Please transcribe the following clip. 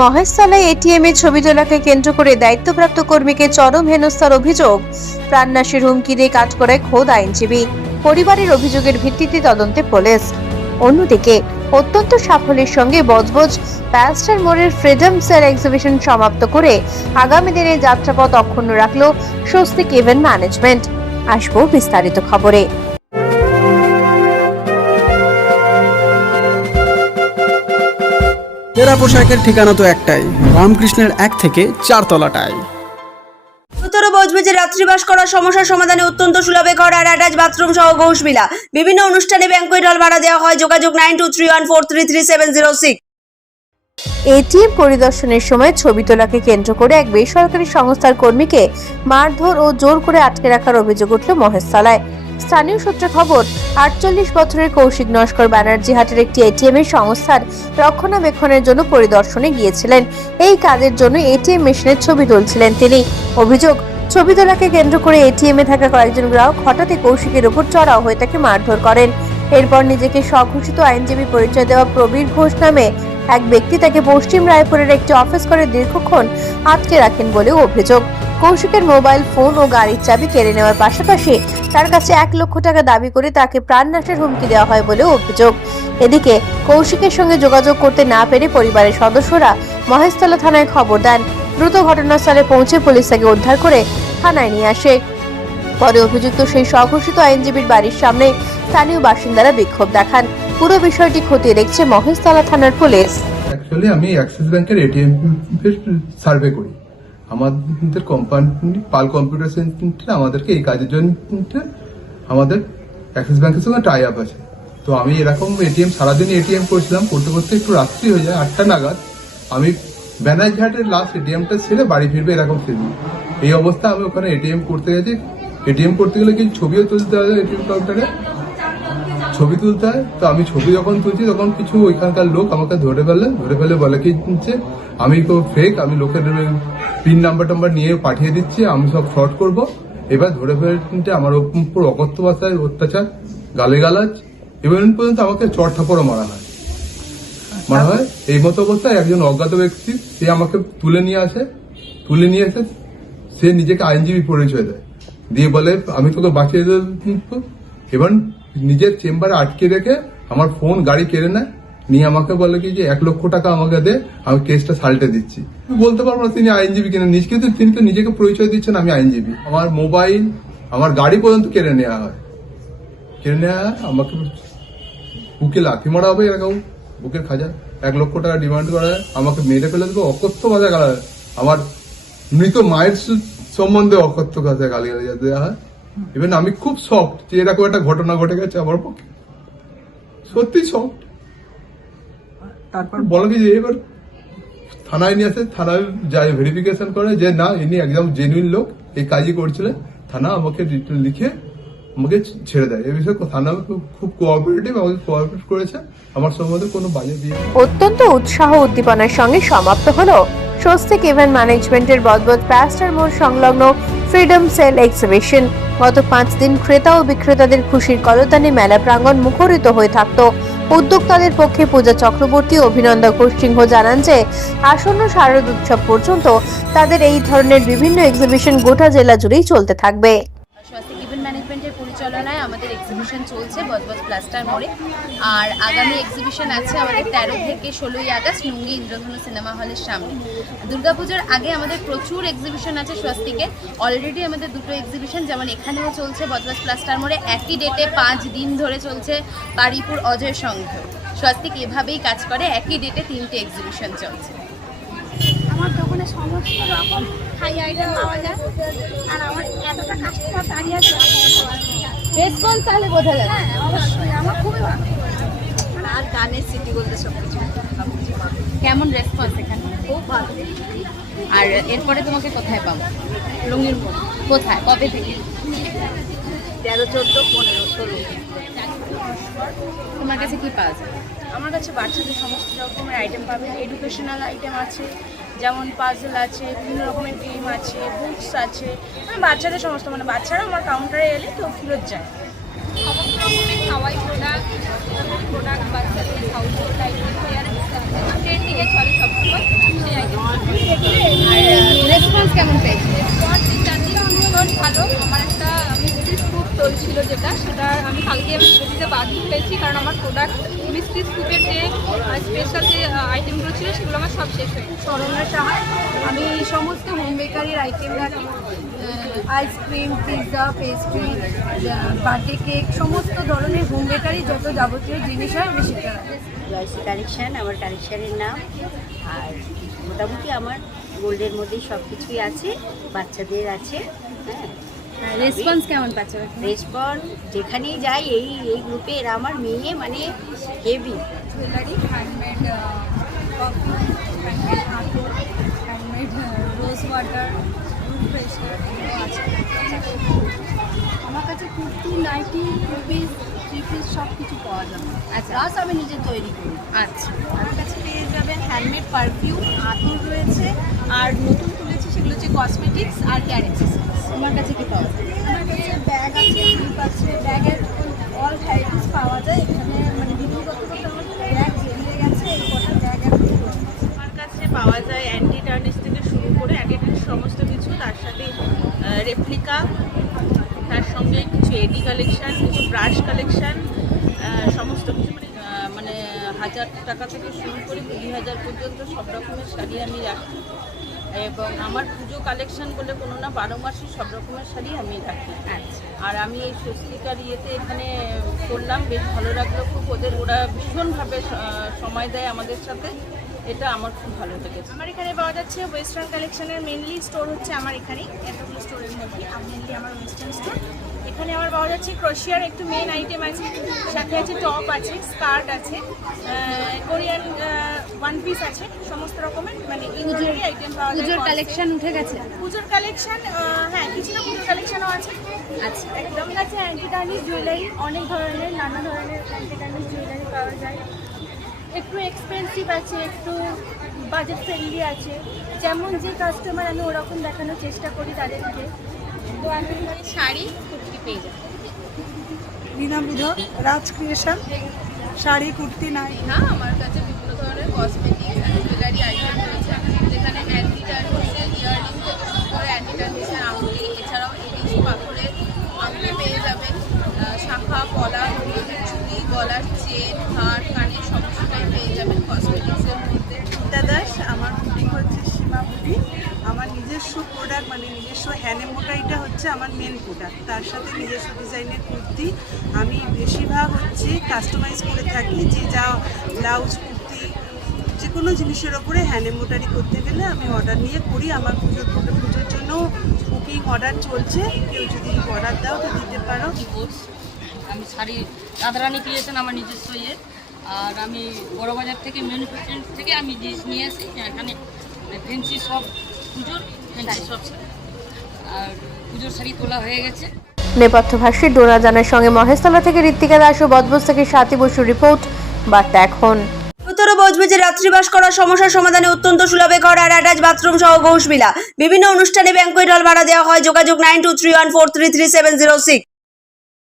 মহেশতলায় এটিএমে ছবি তোলাকে কেন্দ্র করে দায়িত্বপ্রাপ্ত কর্মীকে চরম হেনস্থার অভিযোগ। প্রাণনাশের হুমকি দিয়ে কাজ করায় খোদ আইনজীবী। পরিবারের অভিযোগের ভিত্তিতে তদন্তে পুলিশ। অন্যদিকে অত্যন্ত সাফল্যের সঙ্গে বজবজ প্যালেস্টার মোড়ের ফ্রিডম সেল এক্সিবিশন সমাপ্ত করে আগামী দিনে যাত্রাপথ অক্ষুণ্ণ রাখল স্বস্তিক ইভেন্ট ম্যানেজমেন্ট। আসবো বিস্তারিত খবরে। সেরা পোশাকের ঠিকানা তো একটাই, রামকৃষ্ণের 1 থেকে 4 তলাটায়। উত্তর বজবজে রাত্রিবাস করার সমস্যার সমাধানে অত্যন্ত সুলভে ঘর আর অ্যাটাচ বাথরুম সহ ঘোষবিলা। বিভিন্ন অনুষ্ঠানে ব্যাংকুয়েট হল ভাড়া দেওয়া হয়। যোগাযোগ 9231433706। এটিএম পরিদর্শনের সময় ছবি তোলাকে কেন্দ্র করে এক বেসরকারি সংস্থার কর্মীকে মারধর ও জোর করে আটকে রাখার অভিযোগ উঠল মহেশতলায়। স্থানীয় সূত্রে খবর, 48 বছরের কৌশিক নস্কর ব্যানার্জি হাটের একটি এটিএম এর সংস্থার রক্ষণাবেক্ষণের জন্য পরিদর্শনে গিয়েছিলেন। এই কাজের জন্য এটিএম মেশিনের ছবি তুলছিলেন তিনি। অভিযোগ, ছবি তোলাকে কেন্দ্র করে এটিএম এ থাকা কয়েকজন গ্রাহক হঠাৎই কৌশিকের উপর চড়াও হয়ে তাকে মারধর করেন। এরপর নিজেকে স্বঘোষিত আইনজীবী পরিচয় দেওয়া প্রবীর ঘোষ নামে এক ব্যক্তি তাকে পশ্চিম রায়পুরের একটি অফিস ঘরে দীর্ঘক্ষণ আটকে রাখেন বলেও অভিযোগ। কৌশিকের মোবাইল ফোন ও গাড়ির চাবি কেড়ে নেওয়ার পাশাপাশি তার কাছে 1 লক্ষ টাকা দাবি করে তাকে প্রাণনাশের হুমকি দেওয়া হয় বলেও অভিযোগ। এদিকে কৌশিকের সঙ্গে যোগাযোগ করতে না পেরে পরিবারের সদস্যরা মহেশতলা থানায় খবর দেন। দ্রুত ঘটনাস্থলে পৌঁছে পুলিশ তাকে উদ্ধার করে থানায় নিয়ে আসে। পরে অভিযুক্ত সেই স্বঘোষিত আইনজীবীর বাড়ির সামনে স্থানীয় বাসিন্দারা বিক্ষোভ দেখান। পুরো বিষয়টি খতিয়ে দেখছে মহেশতলা থানার পুলিশ। অ্যাকচুয়ালি আমি অ্যাক্সিস ব্যাংকের এটিএম এর সার্ভে করি। আমাদের কোম্পানি পাল কম্পিউটার সেন্টার আমাদেরকে এই কাজের জন্য আমাদের অ্যাক্সিস ব্যাংকের সঙ্গে টাই আপ আছে। তো আমি এরকম এটিএম সারাদিন এটিএম করছিলাম, করতে করতে একটু রাত্রি হয়ে যায়, 8টা নাগাদ আমি ব্যানার্জিহাটের লাস্ট এটিএমটা ছেড়ে বাড়ি ফিরবে এরকম ছিল। এই অবস্থা আমি ওখানে এটিএম করতে গেছি। এটিএম করতে গেলে কিছু ছবিও তুলতে হয় এটিএম কাউন্টারে, ছবি তুলতে হয়। তো আমি ছবি যখন তুলছি তখন কিছু ওইখানকার লোক আমাকে ধরে ফেলে বলে কি যে আমি তো ফেক, আমি লোকের পিন নাম্বার নিয়ে পাঠিয়ে দিচ্ছি, আমি সব ফ্রড করব। এবার ধরে ফেলে আমার উপর অকথ্য ভাষায় অত্যাচার, গালিগালাজ, এবং পর্যন্ত আমাকে চড় থাপড়ও মারা হয়। এই মতো অবস্থায় একজন অজ্ঞাত ব্যক্তি সে আমাকে তুলে নিয়ে এসে সে নিজেকে আইনজীবী পরিচয় দেয়, দিয়ে বলে আমি তোকে বাঁচিয়ে দেব। এবার নিজের চেম্বারে আটকে রেখে আমার ফোন গাড়ি কেড়ে নেয়, নিয়ে আমাকে বলে কি যে 1 লক্ষ টাকা আমাকে দে, আমি কেসটা সাল্টে দিচ্ছি। বলতে পারবো না তিনি আইনজীবী কিনা, কিন্তু তিনি তো নিজেকে পরিচয় দিচ্ছেন আমি আইনজীবী। আমার মোবাইল, আমার গাড়ি পর্যন্ত কেড়ে নেওয়া হয়। আমাকে বুকে লাথি মারা হবে, এরকম বুকের খাজা 1 লক্ষ টাকা ডিমান্ড করা হয়, আমাকে মেরে ফেলে দেবো, অকথ্য ভাষায় গালা, আমার মৃত মায়ের সম্বন্ধে অকথ্য ভাষায় গালিগালি দেওয়া হয়। ইভেন আমি খুব শক্ট যে এরকম একটা ঘটনা ঘটে গেছে আমার পক্ষে, সত্যি শক্ট। তারপর বলো কি যে এবার থানায় নিয়ে আসে, থানায় যাই ভেরিফিকেশন করে যে না ইনি একদম জেনুইন লোক, এই কাজই করছিলেন। থানা আমাকে লিখে আমাকে ছেড়ে দেয়। এই বিষয়ে থানা খুব কোঅপারেটিভ, আমাকে কোঅপারেট করেছে, আমার সম্বন্ধে কোনো বাজে দিয়ে। অত্যন্ত উৎসাহ উদ্দীপনার সঙ্গে সমাপ্ত হলো স্বস্তিক ইভেন্ট ম্যানেজমেন্টের বজবজ প্যালেস্টার মোড় সংলগ্ন ফ্রিডম সেল এক্সিবিশন। গত 5 দিন ক্রেতা ও বিক্রেতাদের খুশির কলতানে মেলা প্রাঙ্গণ মুখরিত হয়ে থাকত। উদ্যোক্তাদের পক্ষে পূজা চক্রবর্তী ও অভিনন্দন ঘোষ সিংহ জানান যে আসন্ন শারদ উৎসব পর্যন্ত তাদের এই ধরনের বিভিন্ন এক্সিবিশন গোটা জেলা জুড়েই চলতে থাকবে। স্বস্তিক ইভেন্ট ম্যানেজমেন্টের পরিচালনায় আমাদের এক্সিবিশন চলছে বজবজ প্যালেস্টার মোড়ে। আর আগামী এক্সিবিশন আছে আমাদের 13 থেকে 16ই আগস্ট নুঙ্গি ইন্দ্রধনু সিনেমা হলের সামনে। দুর্গাপূজার আগে আমাদের প্রচুর এক্সিবিশন আছে স্বস্তিকে। অলরেডি আমাদের 2টো এক্সিবিশন, যেমন এখানেও চলছে বজবজ প্যালেস্টার মোড়ে, একই ডেটে 5 দিন ধরে চলছে বারুইপুর অজয় সংঘ। স্বস্তিক এভাবেই কাজ করে, একই ডেটে 3টে এক্সিবিশন চলছে। আমার দোকানে সমস্ত রকম হাই আইটেম পাওয়া যায়, আর আমার এতটা কাস্টমার দাঁড়িয়ে আছে, রেসপন্স তাহলে বোঝা যায়। হ্যাঁ অবশ্যই আমার খুবই ভালো। আর গানের সিটি বলতে সব কিছু কেমন রেসপন্স এখানে? খুব ভালো। আর এরপরে তোমাকে কোথায় পাবো? লুঙ্গির মোড়। কোথায়, কবে থেকে? 13, 14, 15, 16। তোমার কাছে কি পাওয়া যায়? আমার কাছে বাচ্চাদের সমস্ত রকমের আইটেম পাবেন। এডুকেশনাল আইটেম আছে, যেমন পাজল আছে, বিভিন্ন রকমের গেম আছে, বুকস আছে, মানে বাচ্চাদের সমস্ত, মানে বাচ্চারা আমার কাউন্টারে এলে কেউ ফেরত যায়। সমস্ত রকমের খাওয়াই প্রোডাক্ট বাচ্চাদের হাউস হোল্ড আইটেম, হেয়ার ট্রেন্ডিংয়ে চলে সবসময় সেই আইটেম। আর রেসপন্স কেমন পেয়েছে? রেসপন্স ভীষণ ভালো। আমার একটা মিষ্টি স্কুপ চলছিল সেটা আমি কালকে দিতে বাধ্য হয়েছি, কারণ আমার প্রোডাক্ট মিষ্টি স্কুপের যে স্পেশাল যে আইটেমগুলো ছিল সেগুলো আমার সব শেষ হয়ে গেছে। স্মরণের সাহায্য আমি সমস্ত হোম বেকারির আইটেম রাখি, ice cream, pizza, pastry, birthday cake, সমস্ত ধরনের হোম বেকারি যত যাবতীয় জিনিস হয় আমি সেটা রাখি। জয়সী কালেকশন আমার কালেকশনের নাম। আর মোটামুটি আমার গোল্ডের মধ্যেই সব কিছুই আছে, বাচ্চাদের আছে। হ্যাঁ, রেসপন্স কেমন পাচ্ছে? রেসপন্স যেখানেই যাই এই গ্রুপে এরা আমার মেয়ে মানে heavy. Jewellery, handmade coffee, handmade আতর, handmade rose water, room freshener এগুলো আছে। আমার কাছে kurti, nightie, two piece, three piece সব কিছু পাওয়া যাবে। আচ্ছা প্লাস আমি নিজে তৈরি করি। আচ্ছা, আমার কাছে পেয়ে যাবেন হ্যান্ডমেড পারফিউম, আতর রয়েছে, আর নতুন তুলেছি সেগুলো হচ্ছে কসমেটিক্স আর হেয়ার অ্যাক্সেসরিজ। তোমার কাছে কি পাওয়া যায়? আমার কাছে ব্যাগ আছে, ক্লিপ আছে, ব্যাগের অল ভ্যারাইটিস পাওয়া যায় এখানে। মানে বিক্রি করতে করতে আমার ব্যাগ বেরিয়ে গেছে, এই কটা ব্যাগ এখন আমার কাছে পাওয়া যায় অ্যান্টি টার্নিশ থেকে শুরু করে অ্যাডিটিভ সমস্ত কিছু, তার সাথে রেপ্লিকা, তার সঙ্গে কিছু এডি কালেকশান, কিছু ব্রাশ কালেকশান, সমস্ত কিছু মানে 1000 টাকা থেকে শুরু করে 20,000 পর্যন্ত সব রকমের শাড়ি আমি রাখি। এবং আমার পুজো কালেকশান বলে কোনো না, 12 মাসই সব রকমের শাড়ি আমি রাখি। আচ্ছা, আর আমি এই স্বস্তিকার ইয়েতে এখানে করলাম, বেশ ভালো লাগলো খুব। ওরা ভীষণভাবে সময় দেয় আমাদের সাথে, এটা আমার খুব ভালো লেগেছে। আমার এখানে পাওয়া যাচ্ছে ওয়েস্টার্ন কালেকশনের মেনলি স্টোর হচ্ছে আমার এখানেই, এতগুলো স্টোরের মধ্যে মেনলি আমার ওয়েস্টার্ন স্টোর। এখানে আমার পাওয়া যাচ্ছে ক্রোশিয়ার একটু মেন আইটেম আছে, সাথে আছে টপ আছে, স্কার্ট আছে, কোরিয়ান ওয়ান পিস আছে, সমস্ত রকমের মানে ইন্ডিয়ারি আইটেম পাওয়া যায়। পুজোর কালেকশন উঠে গেছে? পুজোর কালেকশন হ্যাঁ, কিছুটা পুজোর কালেকশনও আছে। আচ্ছা, একদম আছে অ্যান্টি টার্নিশ জুয়েলারি, অনেক ধরনের নানা ধরনের অ্যান্টি টার্নিশ জুয়েলারি পাওয়া যায়। একটু এক্সপেন্সিভ আছে, একটু বাজেট ফ্রেন্ডলি আছে, যেমন যে কাস্টমার আমি ওরকম দেখানোর চেষ্টা করি তাদেরকে। তো আমি শাড়ি কুর্তি পেয়ে যাবে। বিনা বুধ রাজ ক্রিয়েশন, শাড়ি, কুর্তি, নাই না, আমার কাছে বিভিন্ন ধরনের কসমেটিক্স আর জুয়েলারি আইটেম রয়েছে, যেখানে অ্যান্টি টার্নিশের ইয়াররিং থেকে শুরু করে অ্যান্টি টার্নিশের আংটি, এছাড়াও এডিস পাথরের আংটি পেয়ে যাবেন, শাখা, পলা, চুড়ি, গলার চেন, হার, কানের সমস্তটাই পেয়ে যাবেন কসমেটিক্সের মধ্যে। দাদাস আমার বুটিক হচ্ছে সীমা বুটিক। আমার নিজস্ব প্রোডাক্ট মানে নিজস্ব হ্যান্ডেমোটাইটা হচ্ছে আমার মেন প্রোডাক্ট, তার সাথে নিজস্ব ডিজাইনের কুর্তি আমি বেশিরভাগ হচ্ছে কাস্টমাইজ করে থাকি। যে যা ব্লাউজ, কুর্তি, যে কোনো জিনিসের ওপরে হ্যান্ডেমোটারি করতে গেলে আমি অর্ডার নিয়ে করি। আমার পুজোর জন্য বুকিং অর্ডার চলছে, কেউ যদি অর্ডার দাও তো দিতে পারো। আমি শাড়ি রাধারানী ক্রিয়েশন আমার নিজস্ব ইয়ে। আর আমি বড়বাজার থেকে ম্যানুফ্যাকচারিং থেকে আমি জিনিস নিয়ে আসি এখানে, ফ্যান্সি সব পুজোর ফ্যান্সি সব শাড়ি। আর পুজোর শাড়ি তোলা হয়ে গেছে। নেপথ্যভাষী ডোনা জানের সঙ্গে মহেশতলা থেকে ঋত্বিকা দাস ও বজবজ থেকে স্বাতী বসুর রিপোর্ট, বার্তা এখন। উত্তর বজবজে রাত্রিবাস করার সমস্যার সমাধানে অত্যন্ত সুলভে ঘর আর অ্যাটাচ বাথরুম সহ ঘোষবিলা। বিভিন্ন অনুষ্ঠানে ব্যাংকুয়েট হল ভাড়া দেওয়া হয়। যোগাযোগ 9231433706।